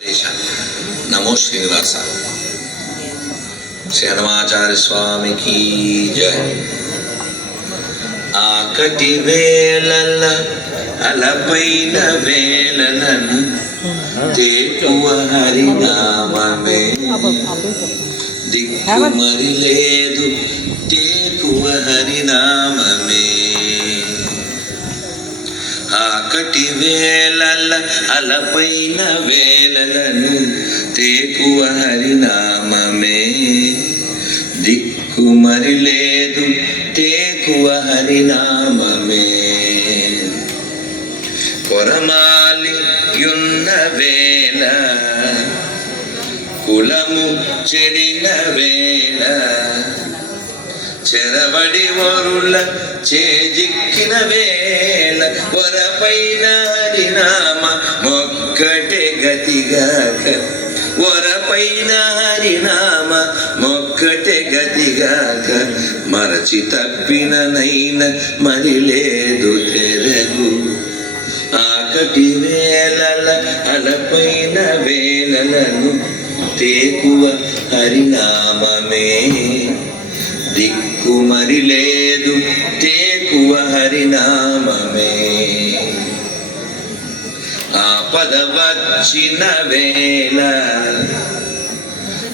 దేశ నమో శ్రీనివాస శరణమాచార్య స్వామికి జయ ఆకటి వేళల అలపైన వేళలను తేకువ హరినామమే దిక్కు మరి లేదు తేకువ హరినామమే ఒకటి వేళల అలపైన వేళలను తేకువ హరినామమే. దిక్కు మరి లేదు తేకువ హరినామమే. కొరమాలి యున్న వేళ కులము చెడిన వేళ. చెరవడి వరుల చేజిక్కిన వేళ వరపైన హరినామ మొక్కటే గతిగాక. వరపైన హరినామ మొక్కటే గతిగాక. మరచి తప్పిన నైన మరి లేదు తెరగు. ఆకటి వేళల అలపైన వేళలను తేకువ హరినామమే. దిక్కు మరి లేదు తేకువ హరినామ. ఆపద వేళ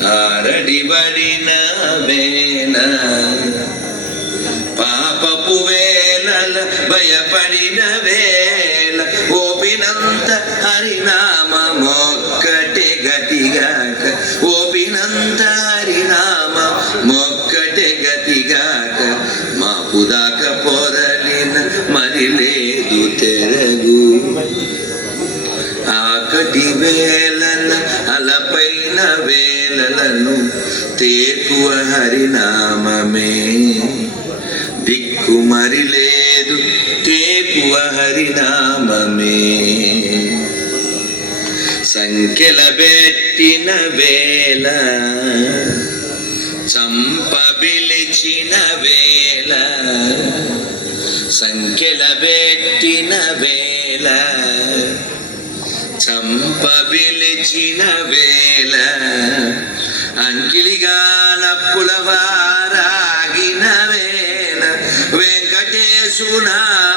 ఆరడిబడిన వేళ. పాపపు వేళల భయపడిన వేళ ఓపినంత హరినామ మొక్కటే గతిగాక. ఓపినంత హరినామ మొక్కటే గతిగాక. మాపుదాక పొరలిన మరి లేదు తెరగు. ఆకటి వేళల అలపైన వేలలను తేకువ హరినామమే. దిక్కు మరి లేదు తేకువ హరినామమే. సంఖ్యల పెట్టిన వేళ చంపబిలిచిన వేళ సంఖ్యల పెట్టిన వేళ చంపబిలిచిన వేళ అంకిలిగాల పులవారాగిన వేళ. వెంకటేశునా